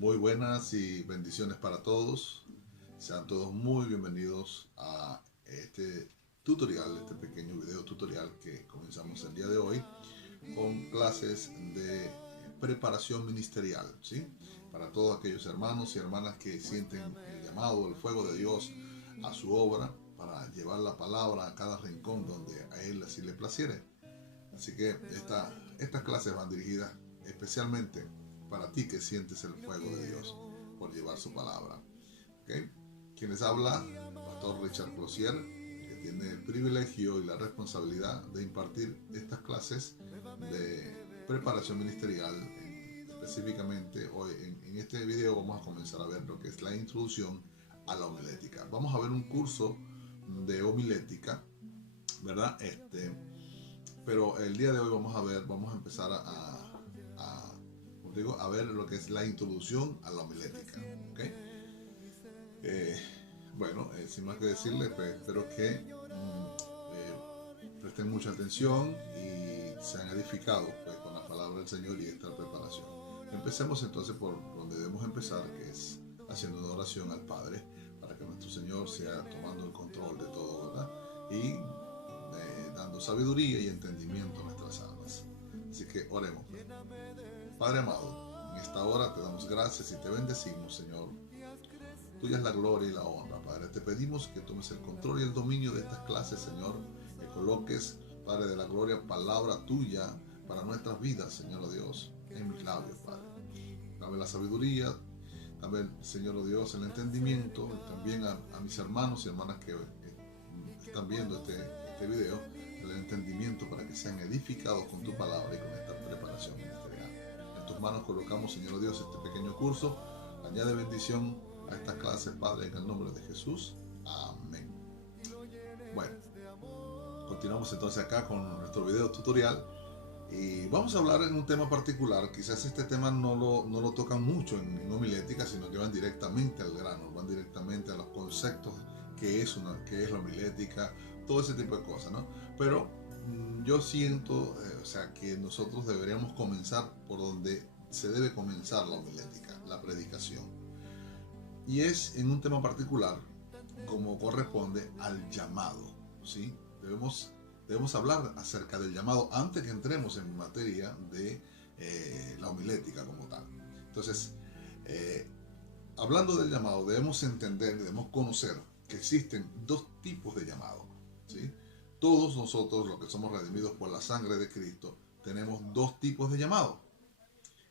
Muy buenas y bendiciones para todos. Sean todos muy bienvenidos a este tutorial, este pequeño video tutorial que comenzamos el día de hoy con clases de preparación ministerial, ¿sí? Para todos aquellos hermanos y hermanas que sienten el llamado, el fuego de Dios a su obra para llevar la palabra a cada rincón donde a Él así le placiere. Así que estas clases van dirigidas especialmente para ti que sientes el fuego de Dios por llevar su palabra. ¿Okay? Quien les habla, Pastor Richard Closier, que tiene el privilegio y la responsabilidad de impartir estas clases de preparación ministerial. Específicamente hoy en este video vamos a comenzar a ver lo que es la introducción a la homilética. Vamos a ver un curso de homilética, ¿verdad? Pero el día de hoy vamos a empezar a ver lo que es la introducción a la homilética. ¿Okay? Sin más que decirles, pues, espero que presten mucha atención y sean edificados pues, con la palabra del Señor y esta preparación. Empecemos entonces por donde debemos empezar, que es haciendo una oración al Padre para que nuestro Señor sea tomando el control de todo, ¿verdad? Y dando sabiduría y entendimiento a nuestras almas. Así que oremos. Padre amado, en esta hora te damos gracias y te bendecimos, Señor. Tuya es la gloria y la honra, Padre. Te pedimos que tomes el control y el dominio de estas clases, Señor. Que coloques, Padre de la gloria, palabra tuya para nuestras vidas, Señor Dios, en mis labios, Padre. Dame la sabiduría, dame, Señor Dios, el entendimiento, y también a mis hermanos y hermanas que están viendo este video, el entendimiento para que sean edificados con tu palabra y con esta preparación ministerial. En tus manos colocamos, Señor Dios, este pequeño curso. Añade bendición a estas clases, Padre, en el nombre de Jesús. Amén. Bueno, continuamos entonces acá con nuestro video tutorial y vamos a hablar en un tema particular. Quizás este tema no lo tocan mucho en homilética, sino que van directamente al grano, van directamente a los conceptos que es la homilética, todo ese tipo de cosas, ¿no? Pero yo siento, que nosotros deberíamos comenzar por donde se debe comenzar la homilética, la predicación. Y es en un tema particular, como corresponde al llamado, ¿sí? Debemos hablar acerca del llamado antes que entremos en materia de la homilética como tal. Entonces, hablando del llamado, debemos entender, debemos conocer que existen dos tipos de llamado, ¿sí? Todos nosotros, los que somos redimidos por la sangre de Cristo, tenemos dos tipos de llamado.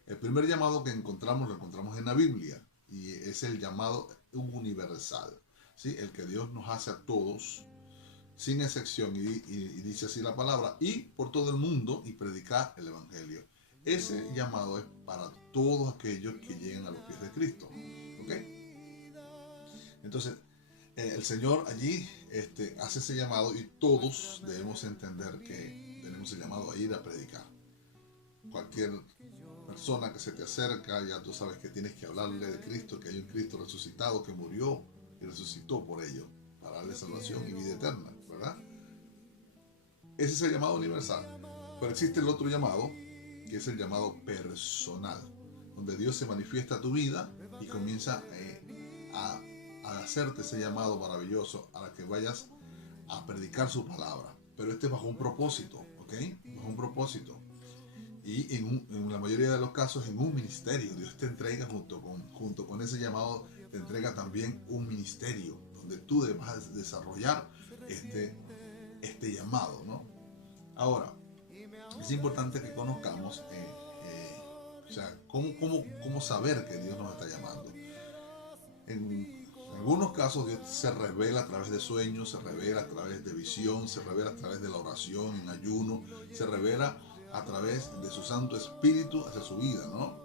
El primer llamado que lo encontramos en la Biblia, y es el llamado universal, ¿sí? El que Dios nos hace a todos, sin excepción, y dice así la palabra, y por todo el mundo, y predicar el Evangelio. Ese llamado es para todos aquellos que lleguen a los pies de Cristo. ¿Ok? Entonces, el Señor allí hace ese llamado y todos debemos entender que tenemos el llamado a ir a predicar. Cualquier persona que se te acerca, ya tú sabes que tienes que hablarle de Cristo, que hay un Cristo resucitado que murió y resucitó por ello, para darle salvación y vida eterna, ¿verdad? Ese es el llamado universal. Pero existe el otro llamado, que es el llamado personal, donde Dios se manifiesta a tu vida y comienza a hacerte ese llamado maravilloso a la que vayas a predicar su palabra. Pero es bajo un propósito, ¿ok? Bajo un propósito. Y en la mayoría de los casos en un ministerio. Dios te entrega junto con ese llamado, te entrega también un ministerio donde tú debes desarrollar este llamado, ¿no? Ahora, es importante que conozcamos cómo saber que Dios nos está llamando. En algunos casos Dios se revela a través de sueños, se revela a través de visión, se revela a través de la oración, en ayuno, se revela a través de su Santo Espíritu hacia su vida, ¿no?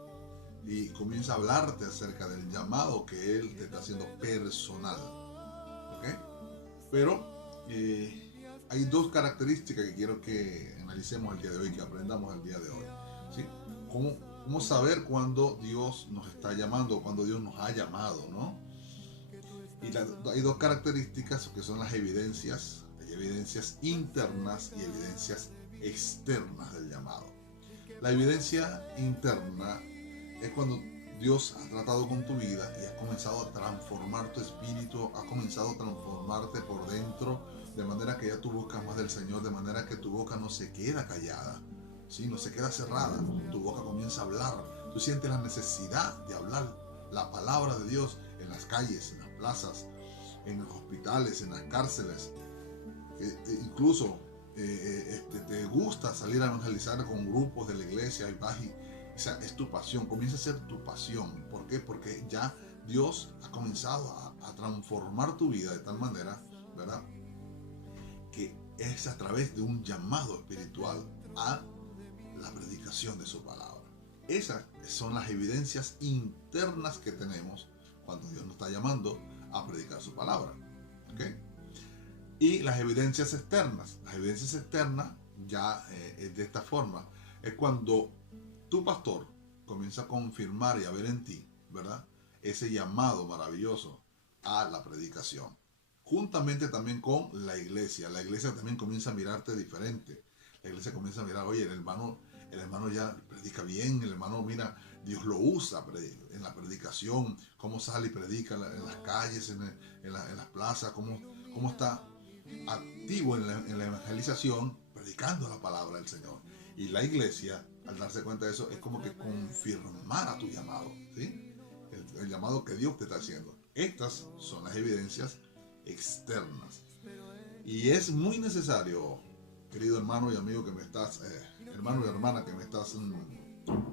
Y comienza a hablarte acerca del llamado que Él te está haciendo personal, ¿ok? Pero hay dos características que quiero que analicemos el día de hoy, que aprendamos el día de hoy, ¿sí? ¿Cómo saber cuándo Dios nos está llamando, cuándo Dios nos ha llamado, ¿no? Y hay dos características que son las evidencias. Hay evidencias internas y evidencias externas del llamado. La evidencia interna es cuando Dios ha tratado con tu vida y ha comenzado a transformar tu espíritu, ha comenzado a transformarte por dentro, de manera que ya tú buscas más del Señor, de manera que tu boca no se queda callada, ¿sí? No se queda cerrada, tu boca comienza a hablar, tú sientes la necesidad de hablar la palabra de Dios en las calles, en las plazas, en los hospitales, en las cárceles, incluso te gusta salir a evangelizar con grupos de la iglesia y vas y, o sea, es tu pasión, comienza a ser tu pasión. ¿Por qué? Porque ya Dios ha comenzado a transformar tu vida de tal manera, ¿verdad?, que es a través de un llamado espiritual a la predicación de su palabra. Esas son las evidencias internas que tenemos cuando Dios nos está llamando a predicar su palabra. ¿Okay? Y las evidencias externas. Las evidencias externas ya de esta forma. Es cuando tu pastor comienza a confirmar y a ver en ti, ¿verdad?, ese llamado maravilloso a la predicación. Juntamente también con la iglesia. La iglesia también comienza a mirarte diferente. La iglesia comienza a mirar, oye, el hermano ya predica bien, el hermano, mira, Dios lo usa en la predicación, cómo sale y predica en las calles, en las plazas, cómo está activo en la evangelización, predicando la palabra del Señor. Y la iglesia, al darse cuenta de eso, es como que confirmara tu llamado, ¿sí? El llamado que Dios te está haciendo. Estas son las evidencias externas. Y es muy necesario, querido hermano y amigo que me estás, hermano y hermana que me estás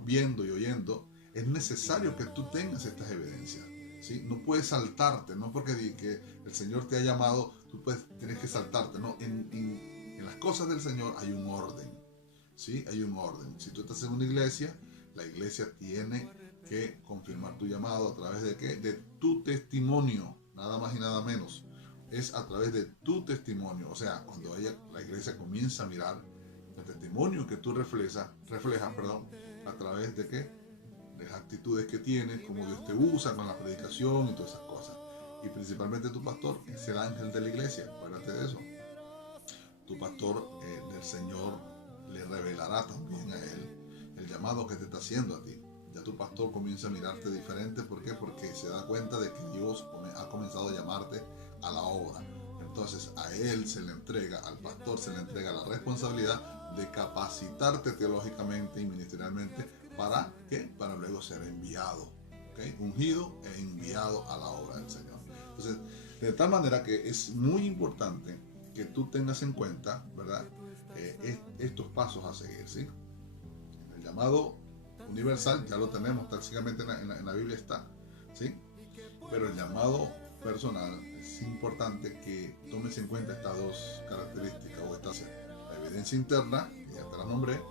viendo y oyendo, es necesario que tú tengas estas evidencias, ¿sí? No puedes saltarte, no porque que el Señor te ha llamado, tú tienes que saltarte, ¿no? En las cosas del Señor hay un orden, ¿sí? Hay un orden. Si tú estás en una iglesia, la iglesia tiene que confirmar tu llamado a través de ¿qué? De tu testimonio, nada más y nada menos. Es a través de tu testimonio. O sea, cuando la iglesia comienza a mirar el testimonio que tú reflejas, a través de ¿qué? De las actitudes que tienes, cómo Dios te usa con la predicación y todas esas cosas. Y principalmente tu pastor, que es el ángel de la iglesia, acuérdate de eso. Tu pastor del Señor le revelará también a él el llamado que te está haciendo a ti. Ya tu pastor comienza a mirarte diferente. ¿Por qué? Porque se da cuenta de que Dios ha comenzado a llamarte a la obra. Entonces a él se le entrega, al pastor se le entrega la responsabilidad de capacitarte teológicamente y ministerialmente. ¿Para qué? Para luego ser enviado, ¿okay? Ungido e enviado a la obra del Señor. Entonces, de tal manera que es muy importante que tú tengas en cuenta, ¿verdad?, estos pasos a seguir, ¿sí? El llamado universal ya lo tenemos, tácticamente en la Biblia está, ¿sí? Pero el llamado personal es importante que tomes en cuenta estas dos características o estas, la evidencia interna, que ya te la nombré,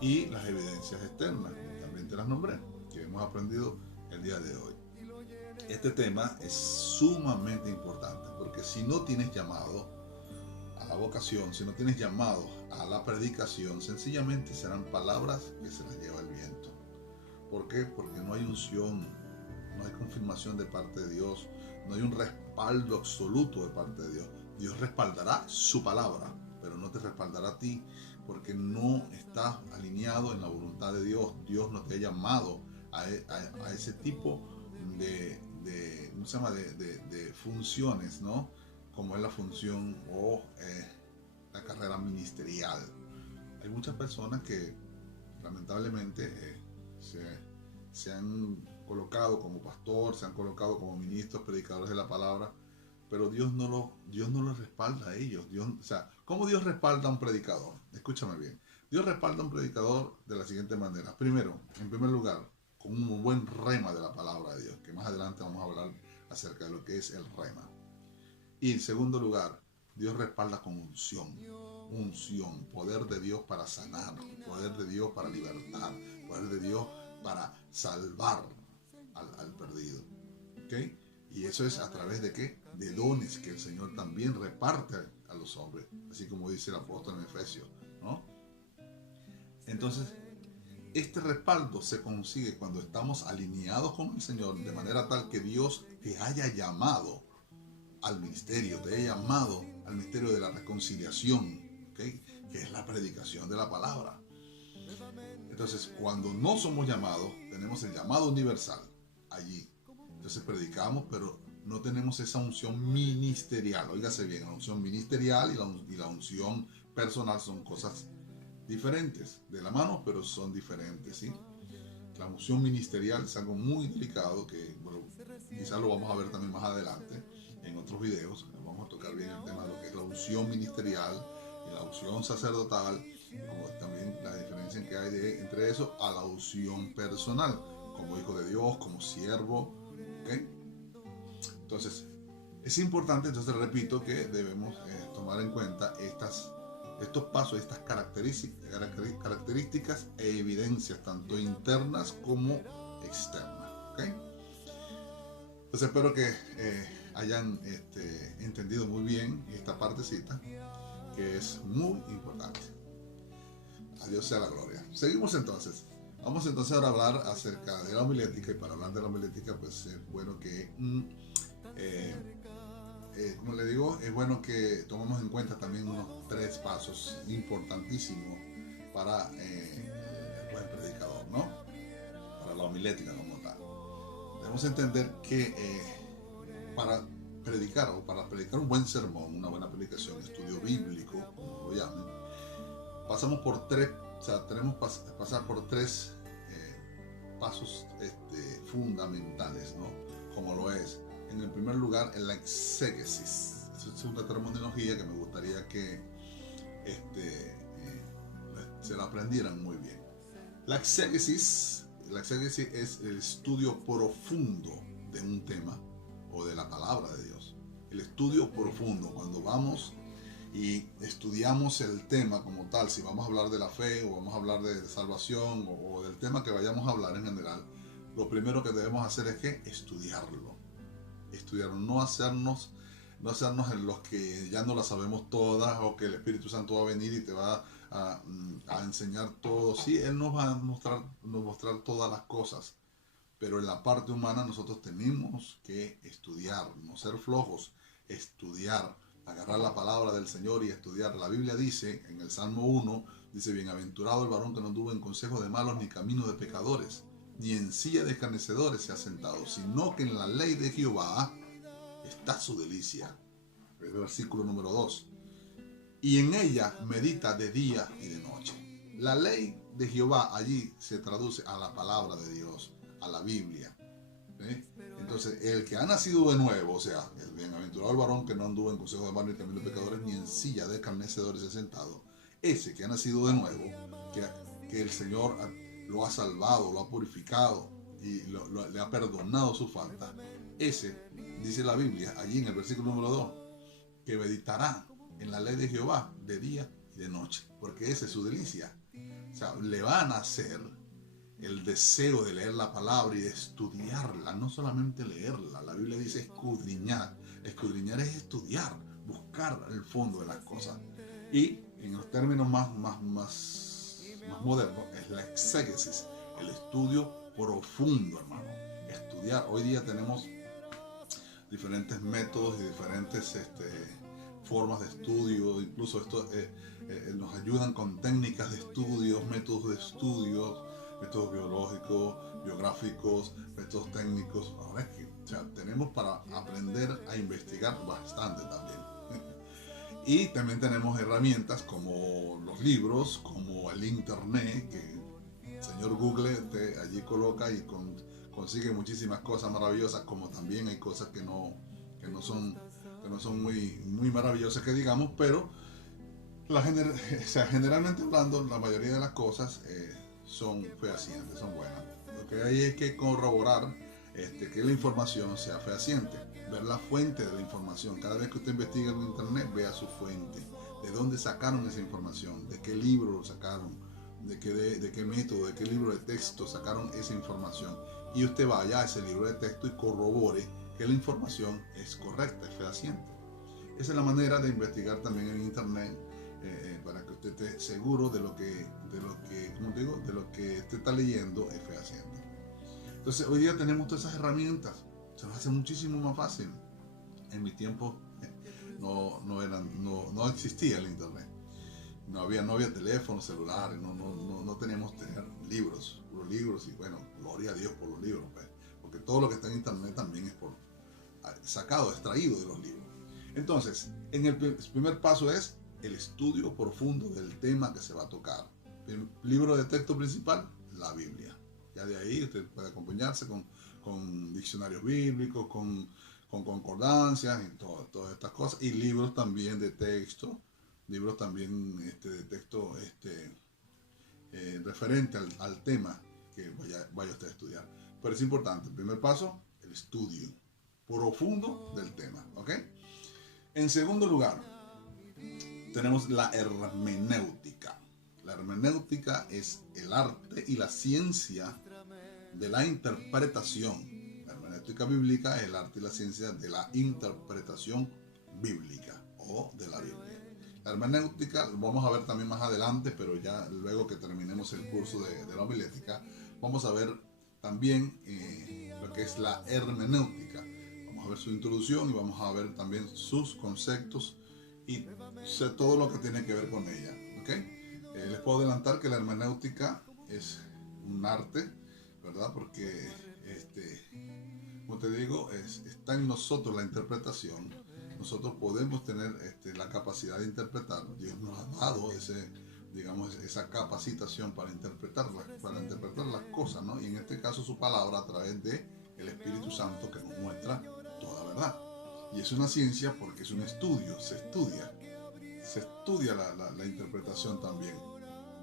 y las evidencias externas, también te las nombré, que hemos aprendido el día de hoy. Este tema es sumamente importante, porque si no tienes llamado a la vocación, si no tienes llamado a la predicación, sencillamente serán palabras que se las lleva el viento. ¿Por qué? Porque no hay unción, no hay confirmación de parte de Dios, no hay un respaldo absoluto de parte de Dios. Dios respaldará su palabra, pero no te respaldará a ti, porque no estás alineado en la voluntad de Dios. Dios no te ha llamado a ese tipo ¿cómo se llama? De funciones, ¿no? Como es la función o la carrera ministerial. Hay muchas personas que lamentablemente se han colocado como pastor, se han colocado como ministros, predicadores de la palabra, pero Dios no los respalda a ellos. O sea, ¿cómo Dios respalda a un predicador? Escúchame bien. Dios respalda a un predicador de la siguiente manera. Primero, en primer lugar, con un buen rema de la palabra de Dios, que más adelante vamos a hablar acerca de lo que es el rema. Y en segundo lugar, Dios respalda con unción, poder de Dios para sanar, poder de Dios para libertar, poder de Dios para salvar al perdido. ¿Okay? Y eso es a través de ¿qué? De dones que el Señor también reparte a los hombres, así como dice el apóstol en Efesios, ¿no? Entonces, este respaldo se consigue cuando estamos alineados con el Señor, de manera tal que Dios te haya llamado al ministerio, te haya llamado al ministerio de la reconciliación, ¿okay? Que es la predicación de la palabra. Entonces, cuando no somos llamados, tenemos el llamado universal allí. Entonces predicamos, pero no tenemos esa unción ministerial. Óigase bien, la unción ministerial y la unción personal son cosas diferentes, de la mano, pero son diferentes, ¿sí? La unción ministerial es algo muy delicado que, bueno, quizás lo vamos a ver también más adelante en otros videos. Vamos a tocar bien el tema de lo que es la unción ministerial y la unción sacerdotal, como también la diferencia que hay entre eso a la unción personal, como hijo de Dios, como siervo, ¿ok? Entonces, es importante, entonces repito, que debemos tomar en cuenta estos pasos, estas características e evidencias, tanto internas como externas, ¿ok? Entonces espero que hayan entendido muy bien esta partecita, que es muy importante. A Dios sea la gloria. Seguimos entonces. Vamos entonces ahora a hablar acerca de la homilética, y para hablar de la homilética, pues es bueno que, como le digo, es bueno que tomemos en cuenta también unos 3 pasos importantísimos para el buen predicador, ¿no? Para la homilética como tal. Debemos entender que para predicar un buen sermón, una buena predicación, estudio bíblico, como lo llamen, pasamos por 3, o sea, tenemos que pasar por 3 pasos fundamentales, ¿no? Como lo es, en el primer lugar, la exégesis. Es una terminología que me gustaría que se la aprendieran muy bien. La exégesis es el estudio profundo de un tema o de la palabra de Dios. El estudio profundo, cuando vamos y estudiamos el tema como tal, si vamos a hablar de la fe o vamos a hablar de salvación o del tema que vayamos a hablar en general, lo primero que debemos hacer es que estudiarlo, no hacernos en los que ya no la sabemos todas, o que el Espíritu Santo va a venir y te va a enseñar todo. Sí, Él nos va a mostrar todas las cosas, pero en la parte humana nosotros tenemos que estudiar, no ser flojos, estudiar, agarrar la palabra del Señor y estudiar. La Biblia dice, en el Salmo 1, dice: bienaventurado el varón que no anduvo en consejo de malos, ni camino de pecadores, ni en silla de escarnecedores se ha sentado, sino que en la ley de Jehová está su delicia. El versículo número 2. Y en ella medita de día y de noche. La ley de Jehová allí se traduce a la palabra de Dios, a la Biblia. Entonces, el que ha nacido de nuevo, o sea, el bienaventurado el varón que no anduvo en consejo de malos, ni camino de pecadores, ni en silla de escarnecedores se ha sentado, ese que ha nacido de nuevo, que el Señor lo ha salvado, lo ha purificado y le ha perdonado su falta, ese, dice la Biblia allí en el versículo número 2, que meditará en la ley de Jehová de día y de noche, porque esa es su delicia. O sea, le van a hacer el deseo de leer la palabra y de estudiarla, no solamente leerla. La Biblia dice escudriñar. Escudriñar es estudiar, buscar el fondo de las cosas. Y en los términos más modernos, es la exégesis, el estudio profundo, hermano. Estudiar. Hoy día tenemos diferentes métodos y diferentes formas de estudio. Incluso esto nos ayudan con técnicas de estudios, métodos de estudios, métodos biológicos, biográficos, métodos técnicos. Ahora es que, o sea, tenemos para aprender a investigar bastante también. Y también tenemos herramientas como los libros, como el internet, que el señor Google allí coloca y consigue muchísimas cosas maravillosas, como también hay cosas que no son muy maravillosas, que digamos, pero generalmente hablando, la mayoría de las cosas son fehacientes, son buenas. Lo que hay es que corroborar que la información sea fehaciente, ver la fuente de la información. Cada vez que usted investiga en internet, vea su fuente, de dónde sacaron esa información, de qué libro lo sacaron, de qué método, de qué libro de texto sacaron esa información, y usted vaya a ese libro de texto y corrobore que la información es correcta, es fehaciente. Esa es la manera de investigar también en internet, para que usted esté seguro de lo que usted está leyendo es fehaciente. Entonces, hoy día tenemos todas esas herramientas, se nos hace muchísimo más fácil. En mi tiempo no existía el internet, no había teléfonos celulares, no no tenemos tener libros, puros libros, y bueno, gloria a Dios por los libros, pues, porque todo lo que está en internet también es sacado, extraído de los libros. Entonces, en el primer paso es el estudio profundo del tema que se va a tocar. El libro de texto principal, la Biblia. Ya de ahí usted puede acompañarse con diccionarios bíblicos, con concordancias y todas estas cosas, y libros también de texto, libros también de texto referente al tema que vaya usted a estudiar. Pero es importante, el primer paso, el estudio profundo del tema, ¿ok? En segundo lugar, tenemos la hermenéutica. La hermenéutica es el arte y la ciencia de la interpretación. La hermenéutica bíblica es el arte y la ciencia de la interpretación bíblica o de la Biblia. La hermenéutica lo vamos a ver también más adelante, pero ya luego que terminemos el curso de la homilética, vamos a ver también lo que es la hermenéutica. Vamos a ver su introducción y vamos a ver también sus conceptos y todo lo que tiene que ver con ella, ¿okay? Les puedo adelantar que la hermenéutica es un arte, ¿verdad? Porque, como te digo, está en nosotros la interpretación. Nosotros podemos tener la capacidad de interpretar. Dios nos ha dado esa capacitación para interpretar las cosas, ¿no? Y en este caso su palabra a través de el Espíritu Santo que nos muestra toda verdad. Y es una ciencia porque es un estudio, se estudia la interpretación también.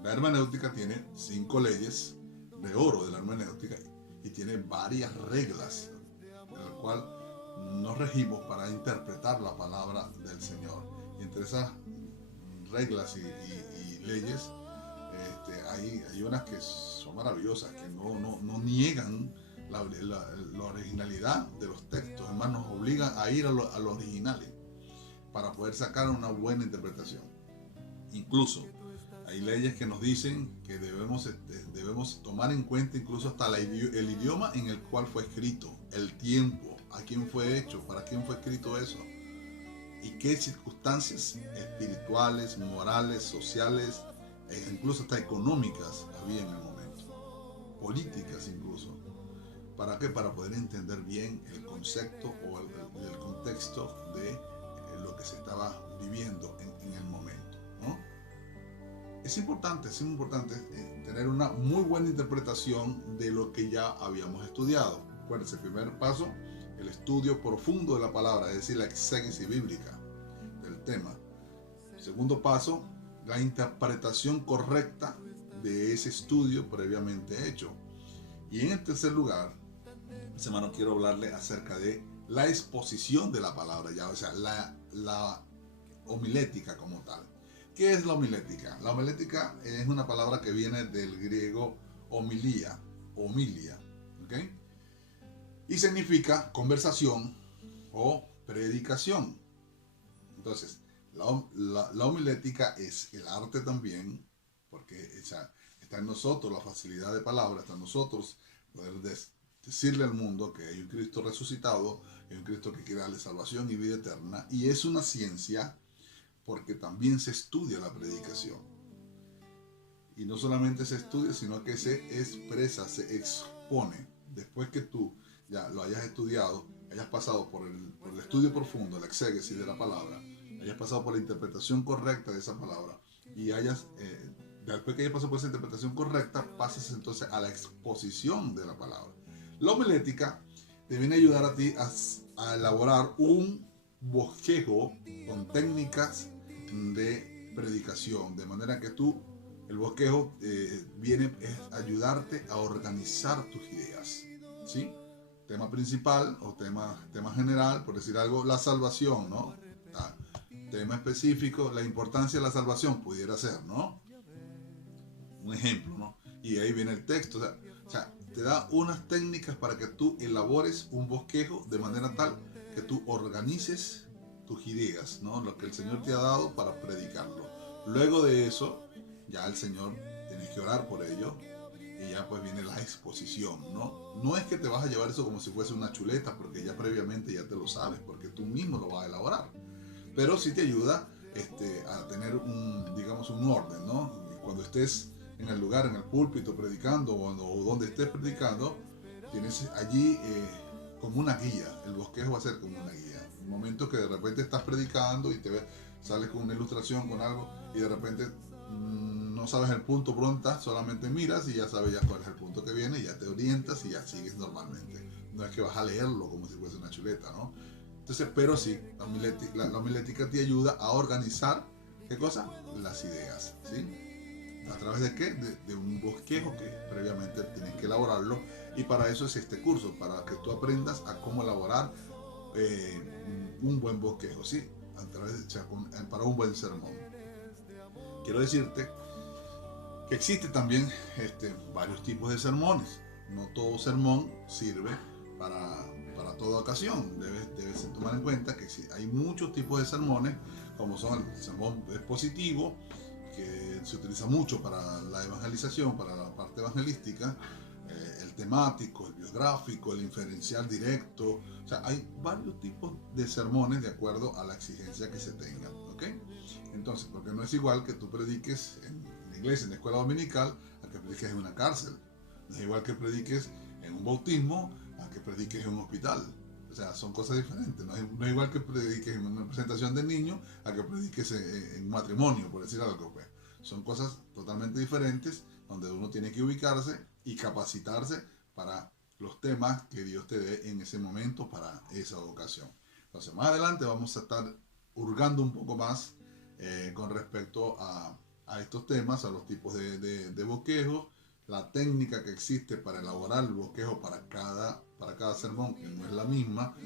La hermenéutica tiene 5 leyes de oro de la hermenéutica y tiene varias reglas en las cuales nos regimos para interpretar la palabra del Señor. Y entre esas reglas y leyes hay unas que son maravillosas, que no niegan la originalidad de los textos, además nos obligan a ir a los originales para poder sacar una buena interpretación. Incluso hay leyes que nos dicen que debemos tomar en cuenta incluso hasta el idioma en el cual fue escrito, el tiempo, a quién fue hecho, para quién fue escrito eso, y qué circunstancias espirituales, morales, sociales, e incluso hasta económicas había en el momento, políticas incluso. ¿Para qué? Para poder entender bien el concepto o el contexto de lo que se estaba viviendo en el momento, ¿no? Es importante tener una muy buena interpretación de lo que ya habíamos estudiado. Acuérdense, el primer paso, el estudio profundo de la palabra, es decir, la exégesis bíblica del tema. Segundo paso, la interpretación correcta de ese estudio previamente hecho. Y en el tercer lugar, hermano, quiero hablarle acerca de la exposición de la palabra, ya, o sea, la homilética como tal. ¿Qué es la homilética? La homilética es una palabra que viene del griego homilia, ¿ok? Y significa conversación o predicación. Entonces, la homilética es el arte también, porque está en nosotros la facilidad de palabra, está en nosotros poder decirle al mundo que hay un Cristo resucitado, hay un Cristo que quiere darle salvación y vida eterna, y es una ciencia porque también se estudia la predicación. Y no solamente se estudia, sino que se expresa, se expone. Después que tú ya lo hayas estudiado, hayas pasado por el estudio profundo, la exégesis de la palabra, hayas pasado por la interpretación correcta de esa palabra, y después que hayas pasado por esa interpretación correcta, pasas entonces a la exposición de la palabra. La homilética te viene a ayudar a ti a elaborar un bosquejo con técnicas de predicación, de manera que el bosquejo viene a ayudarte a organizar tus ideas, ¿sí? Tema principal o tema general, por decir algo, la salvación, ¿no? Tema específico, la importancia de la salvación, pudiera ser, ¿no? Un ejemplo, ¿no? Y ahí viene el texto, o sea, te da unas técnicas para que tú elabores un bosquejo de manera tal que tú organices tus ideas, ¿no? Lo que el Señor te ha dado para predicarlo. Luego de eso, ya el Señor tienes que orar por ello y ya pues viene la exposición, ¿no? No es que te vas a llevar eso como si fuese una chuleta, porque ya previamente ya te lo sabes, porque tú mismo lo vas a elaborar. Pero sí te ayuda a tener un orden, ¿no? Y cuando estés en el lugar, en el púlpito, predicando o donde estés predicando, tienes allí como una guía. El bosquejo va a ser como una guía. Un momento que de repente estás predicando y sales con una ilustración, con algo, y de repente no sabes el punto pronto, solamente miras y ya sabes ya cuál es el punto que viene, y ya te orientas y ya sigues normalmente. No es que vas a leerlo como si fuese una chuleta, ¿no? Entonces, pero sí, la homilética te ayuda a organizar, ¿qué cosa? Las ideas, ¿sí? ¿A través de qué? De un bosquejo que previamente tienes que elaborarlo, y para eso es este curso, para que tú aprendas a cómo elaborar un buen bosquejo, ¿sí? A través para un buen sermón. Quiero decirte que existe también varios tipos de sermones. No todo sermón sirve para toda ocasión. Debes tomar en cuenta que hay muchos tipos de sermones, como son el sermón expositivo, que se utiliza mucho para la evangelización, para la parte evangelística, el temático, el biográfico, el inferencial directo. O sea, hay varios tipos de sermones de acuerdo a la exigencia que se tenga, ¿ok? Entonces, porque no es igual que tú prediques en la iglesia, en la escuela dominical, a que prediques en una cárcel. No es igual que prediques en un bautismo a que prediques en un hospital. O sea, son cosas diferentes. No es igual que prediques en una presentación de niños a que prediques en un matrimonio, por decir algo. Pues. Son cosas totalmente diferentes donde uno tiene que ubicarse y capacitarse para los temas que Dios te dé en ese momento para esa ocasión. Entonces, más adelante vamos a estar hurgando un poco más con respecto a estos temas, a los tipos de bosquejos, la técnica que existe para elaborar el bosquejo para cada sermón, que no es la misma.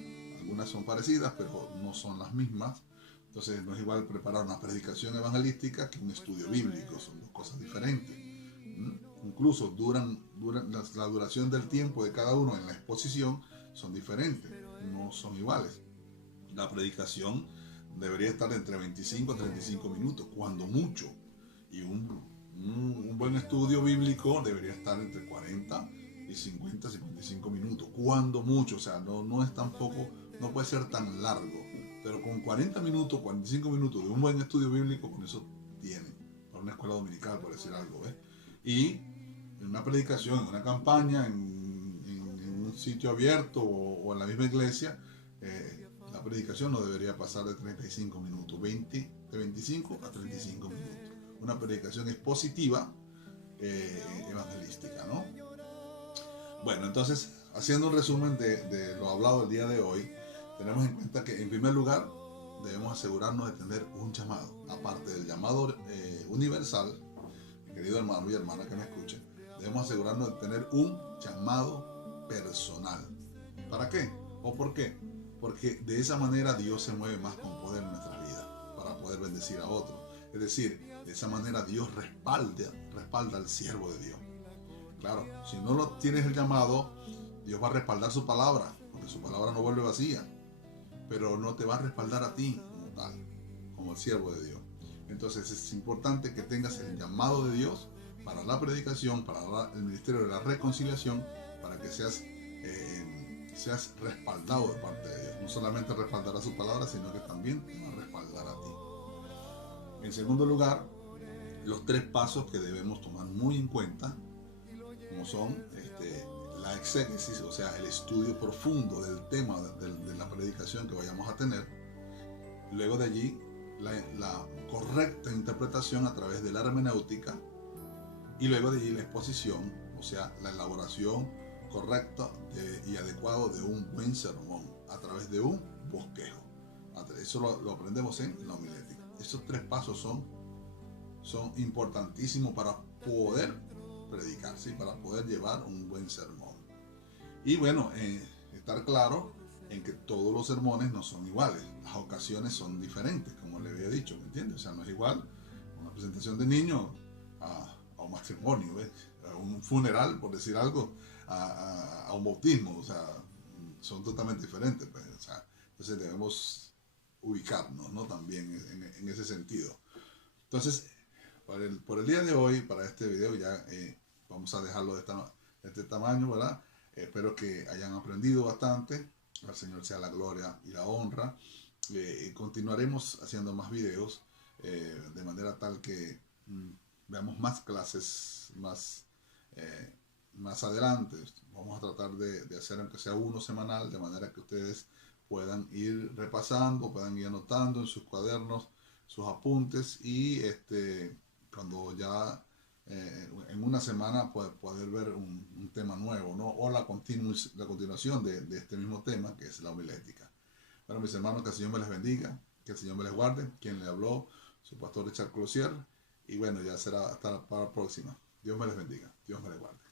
Algunas son parecidas, pero no son las mismas. Entonces no es igual preparar una predicación evangelística que un estudio bíblico, son dos cosas diferentes. Incluso la duración del tiempo de cada uno en la exposición son diferentes, no son iguales. La predicación debería estar entre 25 a 35 minutos, cuando mucho, y un buen estudio bíblico debería estar entre 40 y 50, 55 minutos, cuando mucho. O sea, no es tampoco, no puede ser tan largo, pero con 40 minutos, 45 minutos de un buen estudio bíblico, con eso tienen, para una escuela dominical, por decir algo, ¿eh? Y en una predicación, en una campaña, en un sitio abierto o en la misma iglesia, la predicación no debería pasar de 35 minutos, de 25 a 35 minutos. Una predicación expositiva evangelística, ¿no? Bueno, entonces, haciendo un resumen de lo hablado el día de hoy, tenemos en cuenta que, en primer lugar, debemos asegurarnos de tener un llamado, aparte del llamado universal. Mi querido hermano y hermana que me escuchen, debemos asegurarnos de tener un llamado personal. ¿Para qué? ¿O por qué? Porque de esa manera Dios se mueve más con poder en nuestras vidas, para poder bendecir a otros. Es decir, de esa manera Dios respalda al siervo de Dios. Claro, si no lo tienes el llamado, Dios va a respaldar su palabra, porque su palabra no vuelve vacía, pero no te va a respaldar a ti como tal, como el siervo de Dios. Entonces es importante que tengas el llamado de Dios para la predicación, para el ministerio de la reconciliación, para que seas respaldado de parte de Dios. No solamente respaldará su palabra, sino que también te va a respaldar a ti. En segundo lugar, los 3 pasos que debemos tomar muy en cuenta, como son la exégesis, o sea, el estudio profundo del tema de la predicación que vayamos a tener. Luego de allí, la correcta interpretación a través de la hermenéutica, y luego de allí la exposición, o sea, la elaboración correcta y adecuada de un buen sermón a través de un bosquejo. Eso lo aprendemos en la homilética. Esos 3 pasos son importantísimos para poder predicar, ¿sí? Para poder llevar un buen sermón. Y bueno, estar claro en que todos los sermones no son iguales, las ocasiones son diferentes, como le había dicho, ¿me entiendes? O sea, no es igual una presentación de niños a un matrimonio, ¿ves? A un funeral, por decir algo, a un bautismo. O sea, son totalmente diferentes, pues. O sea, entonces debemos ubicarnos, ¿no? También en ese sentido. Entonces, por el día de hoy, para este video, ya vamos a dejarlo de este tamaño, ¿verdad? Espero que hayan aprendido bastante. Al Señor sea la gloria y la honra. Continuaremos haciendo más videos de manera tal que veamos más clases eh, más adelante. Vamos a tratar de hacer aunque sea uno semanal, de manera que ustedes puedan ir repasando, puedan ir anotando en sus cuadernos sus apuntes y cuando ya en una semana poder ver un tema nuevo, ¿no? O la continuación de este mismo tema, que es la homilética. Bueno, mis hermanos, que el Señor me les bendiga, que el Señor me les guarde. Quien le habló, su pastor Richard Closier. Y bueno, ya será hasta para la próxima. Dios me les bendiga. Dios me les guarde.